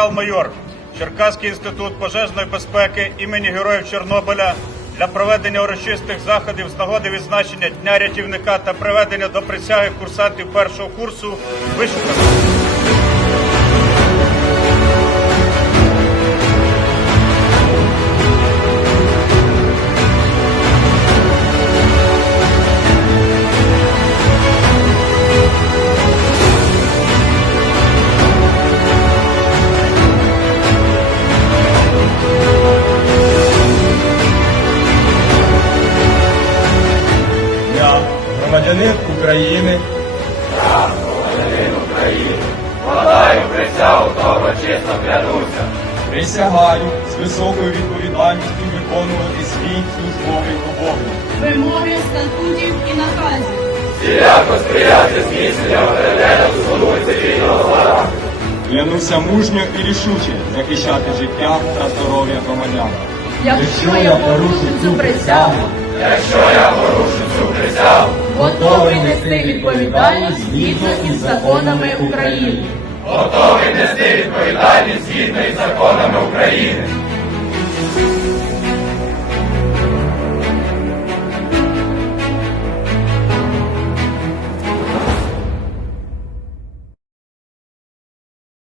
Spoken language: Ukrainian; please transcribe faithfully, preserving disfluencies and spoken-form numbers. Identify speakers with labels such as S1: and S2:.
S1: генерал-майор Черкаський інститут пожежної безпеки імені Героїв Чорнобиля для проведення урочистих заходів з нагоди відзначення Дня рятівника та приведення до присяги курсантів першого курсу вишукано.
S2: Я, громадянин України,
S3: Я, громадянин України, складаю присягу та урочисто клянуся.
S2: присягаю з високою відповідальністю виконувати свій службовий обов'язок.
S4: Вимоги статутів і наказів.
S3: Всіляко сприяти зміцненню авторитету суду цивільного характеру.
S2: Клянуся мужньо і рішуче захищати життя та здоров'я громадян.
S4: Якщо я порушу цю присягу,
S3: Якщо я порушу цю присягу,
S4: готовий нести відповідальність згідно із законами України.
S3: готовий нести відповідальність згідно із законами України.